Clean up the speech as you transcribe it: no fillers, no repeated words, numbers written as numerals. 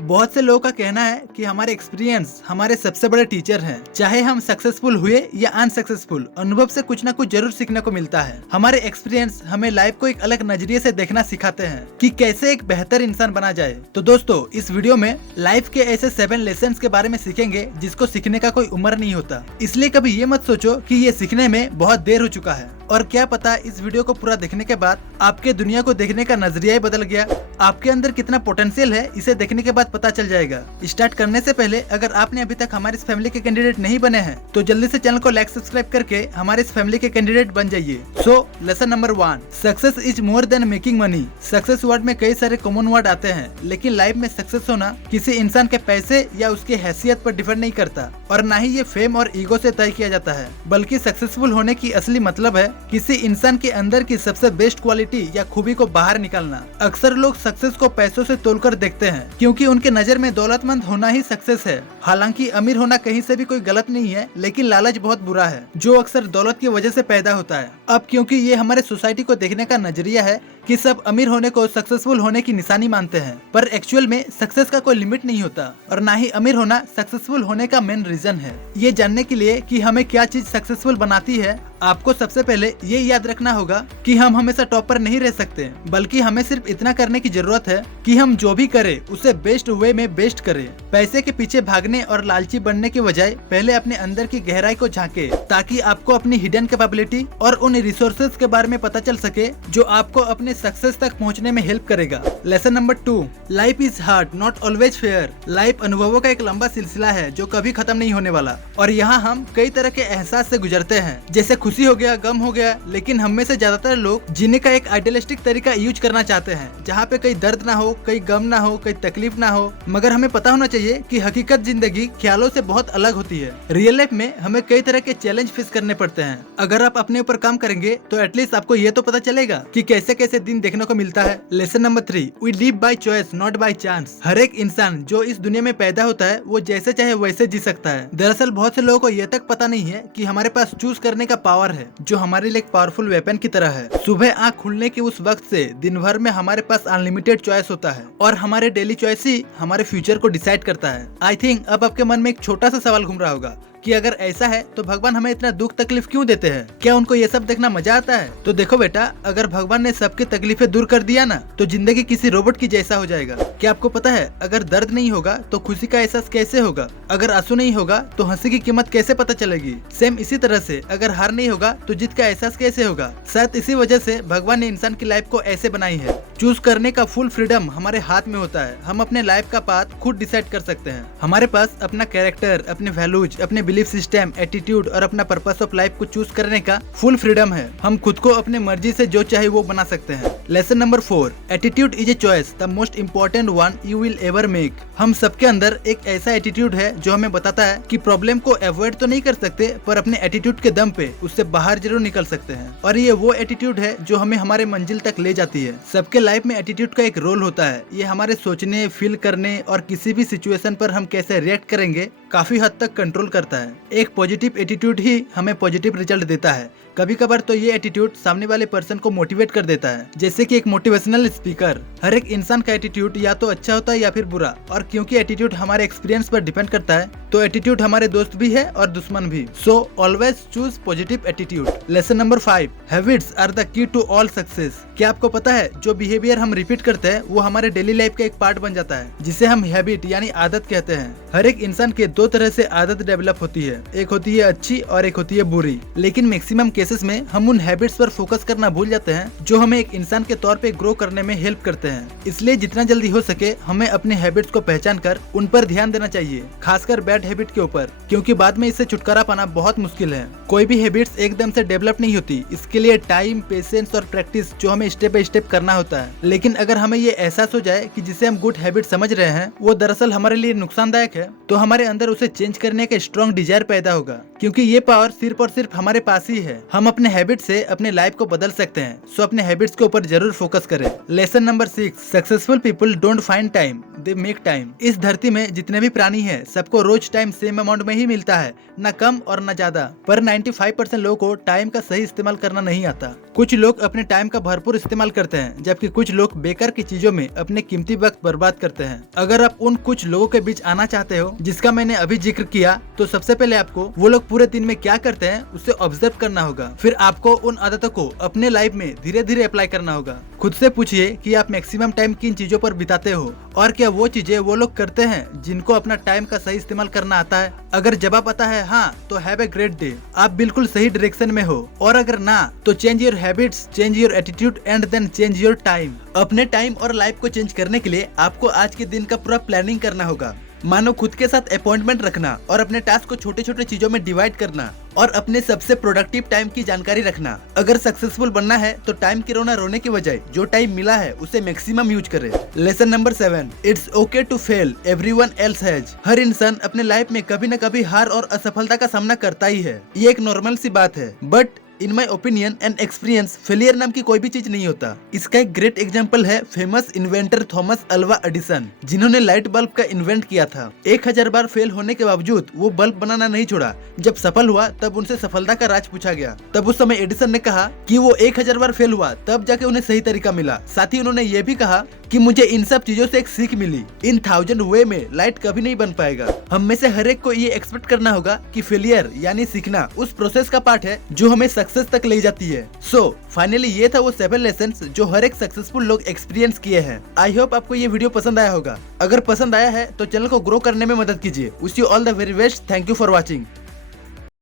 बहुत से लोगों का कहना है कि हमारे एक्सपीरियंस हमारे सबसे बड़े टीचर हैं। चाहे हम सक्सेसफुल हुए या अनसक्सेसफुल, अनुभव से कुछ ना कुछ जरूर सीखने को मिलता है। हमारे एक्सपीरियंस हमें लाइफ को एक अलग नजरिए से देखना सिखाते हैं कि कैसे एक बेहतर इंसान बना जाए। तो दोस्तों, इस वीडियो में लाइफ के ऐसे 7 लेसन के बारे में सीखेंगे जिसको सीखने का कोई उम्र नहीं होता। इसलिए कभी ये मत सोचो कि ये सीखने में बहुत देर हो चुका है। और क्या पता इस वीडियो को पूरा देखने के बाद आपके दुनिया को देखने का नजरिया ही बदल गया। आपके अंदर कितना पोटेंशियल है इसे देखने के बाद पता चल जाएगा। स्टार्ट करने से पहले अगर आपने अभी तक हमारे इस फैमिली के कैंडिडेट नहीं बने हैं तो जल्दी से चैनल को लाइक सब्सक्राइब करके हमारे इस फैमिली के कैंडिडेट बन जाइए। So lesson number 1, success is more than making money. Success word में कई सारे कॉमन वर्ड आते हैं, लेकिन लाइफ में सक्सेस होना किसी इंसान के पैसे या उसकी हैसियत पर डिपेंड नहीं करता और न ही ये फेम और ईगो से तय किया जाता है, बल्कि सक्सेसफुल होने की असली मतलब है किसी इंसान के अंदर की सबसे बेस्ट क्वालिटी या खूबी को बाहर निकालना। अक्सर लोग सक्सेस को पैसों से तोलकर देखते हैं क्योंकि उनके नजर में दौलतमंद होना ही सक्सेस है। हालांकि अमीर होना कहीं से भी कोई गलत नहीं है, लेकिन लालच बहुत बुरा है जो अक्सर दौलत की वजह से पैदा होता है। अब क्योंकि ये हमारे सोसाइटी को देखने का नजरिया है कि सब अमीर होने को सक्सेसफुल होने की निशानी मानते हैं, पर एक्चुअल में सक्सेस का कोई लिमिट नहीं होता और ना ही अमीर होना सक्सेसफुल होने का मेन रीजन है। ये जानने के लिए कि हमें क्या चीज सक्सेसफुल बनाती है, आपको सबसे पहले ये याद रखना होगा कि हम हमेशा टॉप पर नहीं रह सकते, बल्कि हमें सिर्फ इतना करने की जरूरत है कि हम जो भी करें उसे बेस्ट वे में बेस्ट करें। पैसे के पीछे भागने और लालची बनने के बजाय पहले अपने अंदर की गहराई को झांके, ताकि आपको अपनी हिडन कैपेबिलिटी और उन रिसोर्सेज के बारे में पता चल सके जो आपको अपने सक्सेस तक पहुंचने में हेल्प करेगा। Lesson number 2, life is hard not always fair. Life अनुभवों का एक लंबा सिलसिला है जो कभी खत्म नहीं होने वाला, और यहाँ हम कई तरह के एहसास से गुजरते हैं, जैसे खुशी हो गया, गम हो गया। लेकिन हम में से ज्यादातर लोग जीने का एक आइडियलिस्टिक तरीका यूज करना चाहते हैं जहाँ पे कहीं दर्द ना हो, कहीं गम ना हो, कहीं तकलीफ ना हो। मगर हमें पता होना चाहिए कि हकीकत जिंदगी ख्यालों से बहुत अलग होती है। रियल लाइफ में हमें कई तरह के चैलेंज फेस करने पड़ते हैं। अगर आप अपने ऊपर काम करेंगे तो एटलीस्ट आपको ये तो पता चलेगा कि कैसे कैसे दिन देखने को मिलता है। Lesson number 3, we live by choice not by chance. हर एक इंसान जो इस दुनिया में पैदा होता है वो जैसे चाहे वैसे जी सकता है। दरअसल बहुत से लोगों को ये तक पता नहीं है कि हमारे पास चूज करने का पावर है, जो हमारे लिए एक पावरफुल वेपन की तरह है। सुबह आँख खुलने के उस वक्त से दिन भर में हमारे पास अनलिमिटेड चॉइस होता है और हमारे डेली चॉइस ही हमारे फ्यूचर को डिसाइड करता है। आई थिंक अब आपके मन में एक छोटा सा सवाल घूम रहा होगा कि अगर ऐसा है तो भगवान हमें इतना दुख तकलीफ क्यों देते हैं? क्या उनको ये सब देखना मजा आता है? तो देखो बेटा, अगर भगवान ने सबकी तकलीफें दूर कर दिया ना तो जिंदगी किसी रोबोट की जैसा हो जाएगा। क्या आपको पता है अगर दर्द नहीं होगा तो खुशी का एहसास कैसे होगा? अगर आंसू नहीं होगा तो हंसी की कीमत कैसे पता चलेगी? सेम इसी तरह से अगर हार नहीं होगा तो जीत का एहसास कैसे होगा? शायद इसी वजह से भगवान ने इंसान की लाइफ को ऐसे बनाई है। चूज करने का फुल फ्रीडम हमारे हाथ में होता है। हम अपने लाइफ का पाथ खुद डिसाइड कर सकते हैं। हमारे पास अपना कैरेक्टर, अपने वैल्यूज, अपने बिलीफ सिस्टम, एटीट्यूड और अपना पर्पस ऑफ लाइफ को चूज करने का फुल फ्रीडम है। हम खुद को अपने मर्जी से जो चाहे वो बना सकते हैं। Lesson number 4, attitude is a choice the most important one you will ever make. हम सबके अंदर एक ऐसा एटीट्यूड है जो हमें बताता है कि प्रॉब्लम को अवॉइड तो नहीं कर सकते, पर अपने एटीट्यूड के दम पे उससे बाहर जरूर निकल सकते हैं। और ये वो एटीट्यूड है जो हमें हमारे मंजिल तक ले जाती है। सबके लाइफ में एटीट्यूड का एक रोल होता है। ये हमारे सोचने, फील करने और किसी भी सिचुएशन पर हम कैसे रिएक्ट करेंगे काफी हद तक कंट्रोल करता है। एक पॉजिटिव एटीट्यूड ही हमें पॉजिटिव रिजल्ट देता है। कभी कभार तो ये एटीट्यूड सामने वाले पर्सन को मोटिवेट कर देता है, जैसे कि एक मोटिवेशनल स्पीकर। हर एक इंसान का एटीट्यूड या तो अच्छा होता है या फिर बुरा, और क्योंकि एटीट्यूड हमारे एक्सपीरियंस पर डिपेंड करता है तो एटीट्यूड हमारे दोस्त भी है और दुश्मन भी। So always choose positive attitude. Lesson number 5, habits are the key to all success. क्या आपको पता है जो बिहेवियर हम रिपीट करते हैं वो हमारे डेली लाइफ का एक पार्ट बन जाता है, जिसे हम हैबिट यानी आदत कहते हैं। हर एक इंसान के 2 तरह से आदत डेवलप होती है, एक होती है अच्छी और एक होती है बुरी। लेकिन मैक्सिमम केसेस में हम उन हैबिट्स पर फोकस करना भूल जाते हैं जो हमें एक इंसान के तौर पे ग्रो करने में हेल्प करते हैं। इसलिए जितना जल्दी हो सके हमें अपने हैबिट्स को पहचान कर उन पर ध्यान देना चाहिए, खासकर बैड हैबिट के ऊपर, क्योंकि बाद में इससे छुटकारा पाना बहुत मुश्किल है। कोई भी हैबिट्स एकदम से डेवलप नहीं होती, इसके लिए टाइम, पेशेंस और प्रैक्टिस जो हमें स्टेप बाय स्टेप करना होता है। लेकिन अगर हमें ये एहसास हो जाए कि जिसे हम गुड हैबिट समझ रहे हैं वो दरअसल हमारे लिए नुकसानदायक है, तो हमारे अंदर उसे चेंज करने का स्ट्रॉन्ग डिजायर पैदा होगा। क्योंकि ये पावर सिर्फ और सिर्फ हमारे पास ही है। हम अपने हैबिट से अपने लाइफ को बदल सकते हैं, सो अपने हैबिट्स के ऊपर जरूर फोकस करें। Lesson number 6, successful people don't find time, they make time. इस धरती में जितने भी प्राणी हैं, सबको रोज टाइम सेम अमाउंट में ही मिलता है, न कम और न ज्यादा। पर 95% लोगों को टाइम का सही इस्तेमाल करना नहीं आता। कुछ लोग अपने टाइम का भरपूर इस्तेमाल करते हैं, जबकि कुछ लोग बेकार की चीजों में अपने कीमती वक्त बर्बाद करते हैं। अगर आप उन कुछ लोगों के बीच आना चाहते हो जिसका मैंने अभी जिक्र किया, तो सबसे पहले आपको वो लोग पूरे दिन में क्या करते हैं उसे ऑब्जर्व करना होगा। फिर आपको उन आदतों को अपने लाइफ में धीरे धीरे अप्लाई करना होगा। खुद से पूछिए कि आप मैक्सिमम टाइम किन चीजों पर बिताते हो, और क्या वो चीजें वो लोग करते हैं जिनको अपना टाइम का सही इस्तेमाल करना आता है। अगर जवाब आता है हाँ, तो हैव ए ग्रेट डे, आप बिल्कुल सही डायरेक्शन में हो। और अगर ना, तो change your habits, change your attitude and then change your time. अपने टाइम और लाइफ को चेंज करने के लिए आपको आज के दिन का पूरा प्लानिंग करना होगा। मानो खुद के साथ अपॉइंटमेंट रखना और अपने टास्क को छोटे छोटे चीजों में डिवाइड करना और अपने सबसे प्रोडक्टिव टाइम की जानकारी रखना। अगर सक्सेसफुल बनना है तो टाइम की रोने की बजाय जो टाइम मिला है उसे मैक्सिमम यूज करें। Lesson number 7, it's okay to fail, everyone else has. हर इंसान अपने लाइफ में कभी न कभी हार और असफलता का सामना करता ही है, ये एक नॉर्मल सी बात है। But in my opinion and experience, failure नाम की कोई भी चीज नहीं होता। इसका एक ग्रेट एग्जांपल है famous inventor Thomas Alva Edison, जिन्होंने लाइट बल्ब का इन्वेंट किया था। 1000 बार फेल होने के बावजूद वो बल्ब बनाना नहीं छोड़ा। जब सफल हुआ तब उनसे सफलता का राज पूछा गया। तब उस समय एडिसन ने कहा कि वो 1000 बार फेल हुआ, तब जाके उन्हें सही तरीका मिला। साथ ही उन्होंने ये भी कहा कि मुझे इन सब चीजों से एक सीख मिली। इन 1000 वे में लाइट कभी नहीं बन पाएगा। हम में से हर एक को ये एक्सपेक्ट करना होगा कि फेलियर यानी सीखना उस प्रोसेस का पार्ट है जो हमें सक्सेस तक ले जाती है। सो फाइनली ये था वो 7 लेसन्स जो हर एक सक्सेसफुल लोग एक्सपीरियंस किए हैं। आई होप आपको ये वीडियो पसंद आया होगा। अगर पसंद आया है तो चैनल को ग्रो करने में मदद कीजिए। Wish you all the very best. Thank you for watching.